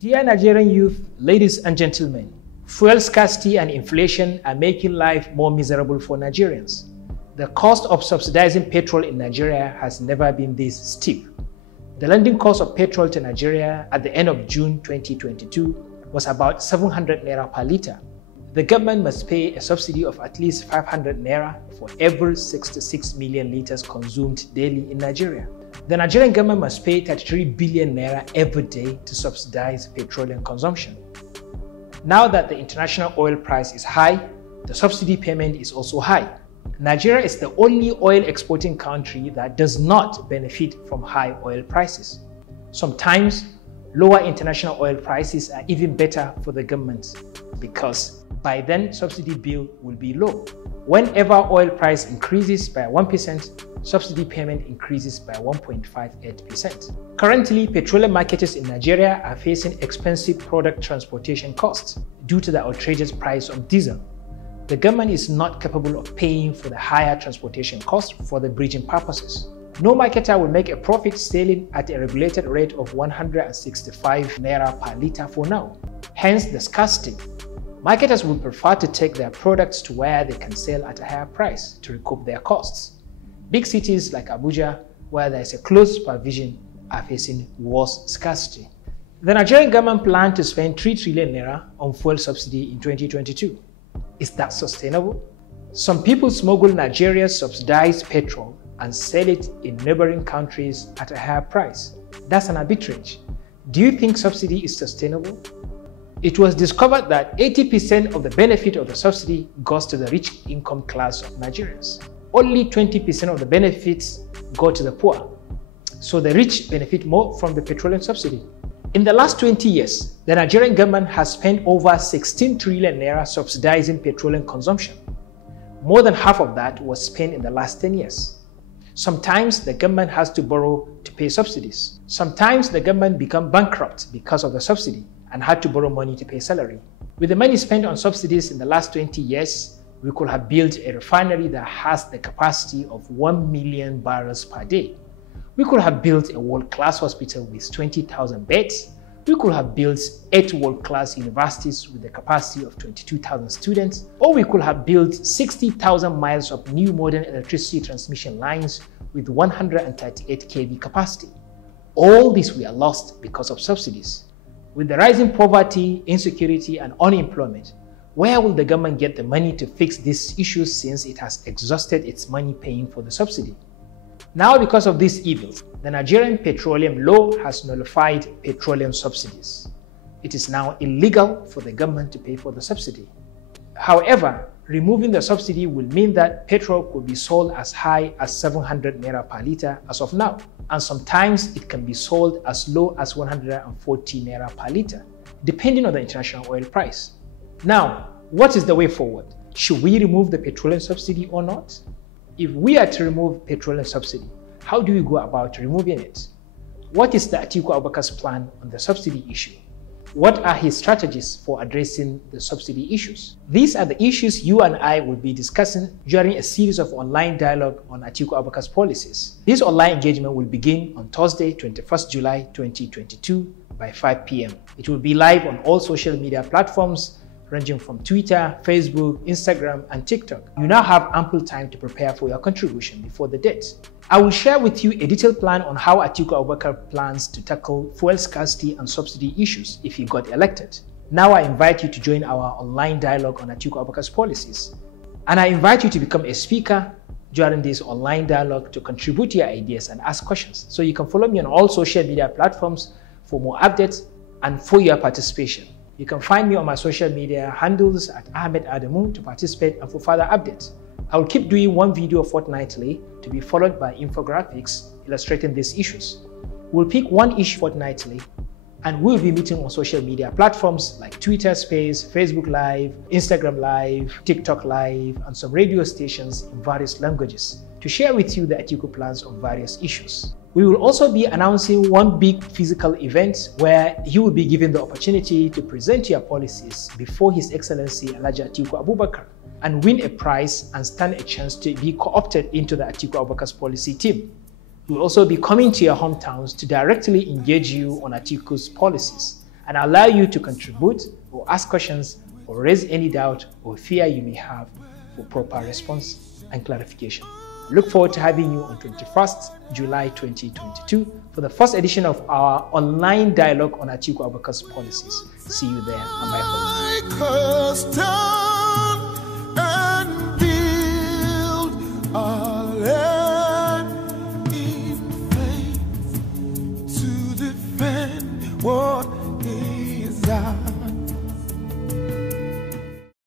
Dear Nigerian youth, ladies and gentlemen, fuel scarcity and inflation are making life more miserable for Nigerians. The cost of subsidizing petrol in Nigeria has never been this steep. The landing cost of petrol to Nigeria at the end of June 2022 was about 700 naira per litre. The government must pay a subsidy of at least 500 naira for every 66 million litres consumed daily in Nigeria. The Nigerian government must pay 33 billion naira every day to subsidize petroleum consumption. Now that the international oil price is high, the subsidy payment is also high. Nigeria is the only oil exporting country that does not benefit from high oil prices. Sometimes, lower international oil prices are even better for the government because by then subsidy bill will be low. Whenever oil price increases by 1%, subsidy payment increases by 1.58%. Currently, petroleum marketers in Nigeria are facing expensive product transportation costs due to the outrageous price of diesel. The government is not capable of paying for the higher transportation costs for the bridging purposes. No marketer will make a profit selling at a regulated rate of 165 naira per litre for now. Hence the scarcity. Marketers would prefer to take their products to where they can sell at a higher price to recoup their costs. Big cities like Abuja, where there is a close supervision, are facing worse scarcity. The Nigerian government planned to spend 3 trillion naira on fuel subsidy in 2022. Is that sustainable? Some people smuggle Nigeria's subsidized petrol and sell it in neighboring countries at a higher price. That's an arbitrage. Do you think subsidy is sustainable? It was discovered that 80% of the benefit of the subsidy goes to the rich income class of Nigerians. Only 20% of the benefits go to the poor. So the rich benefit more from the petroleum subsidy. In the last 20 years, the Nigerian government has spent over 16 trillion naira subsidizing petroleum consumption. More than half of that was spent in the last 10 years. Sometimes the government has to borrow to pay subsidies. Sometimes the government becomes bankrupt because of the subsidy and had to borrow money to pay salary. With the money spent on subsidies in the last 20 years, we could have built a refinery that has the capacity of 1 million barrels per day. We could have built a world-class hospital with 20,000 beds. We could have built 8 world-class universities with the capacity of 22,000 students. Or we could have built 60,000 miles of new modern electricity transmission lines with 138 kV capacity. All this were lost because of subsidies. With the rising poverty, insecurity, and unemployment, where will the government get the money to fix these issues since it has exhausted its money paying for the subsidy? Now, because of these evils, the Nigerian petroleum law has nullified petroleum subsidies. It is now illegal for the government to pay for the subsidy. However, removing the subsidy will mean that petrol could be sold as high as 700 naira per litre as of now, and sometimes it can be sold as low as 140 naira per litre, depending on the international oil price. Now, what is the way forward? Should we remove the petroleum subsidy or not? If we are to remove petroleum subsidy, how do we go about removing it? What is the Atiku Abubakar's plan on the subsidy issue? What are his strategies for addressing the subsidy issues? These are the issues you and I will be discussing during a series of online dialogue on Atiku Abubakar's policies. This online engagement will begin on Thursday, 21st July 2022 by 5 p.m. It will be live on all social media platforms ranging from Twitter, Facebook, Instagram, and TikTok. You now have ample time to prepare for your contribution before the date. I will share with you a detailed plan on how Atiku Abubakar plans to tackle fuel scarcity and subsidy issues if he got elected. Now I invite you to join our online dialogue on Atiku Abubakar's policies. And I invite you to become a speaker during this online dialogue to contribute your ideas and ask questions. So you can follow me on all social media platforms for more updates and for your participation. You can find me on my social media handles at Ahmed Adamu to participate and for further updates. I will keep doing one video fortnightly to be followed by infographics illustrating these issues. We'll pick one issue fortnightly and we'll be meeting on social media platforms like Twitter Space, Facebook Live, Instagram Live, TikTok Live, and some radio stations in various languages to share with you the Atiku plans on various issues. We will also be announcing one big physical event where you will be given the opportunity to present your policies before His Excellency Alhaji Atiku Abubakar and win a prize and stand a chance to be co-opted into the Atiku Abubakar's policy team. We will also be coming to your hometowns to directly engage you on Atiku's policies and allow you to contribute or ask questions or raise any doubt or fear you may have for proper response and clarification. I look forward to having you on 21st July 2022 for the first edition of our online dialogue on Atiku Abubakar's policies. See you there. And bye for now.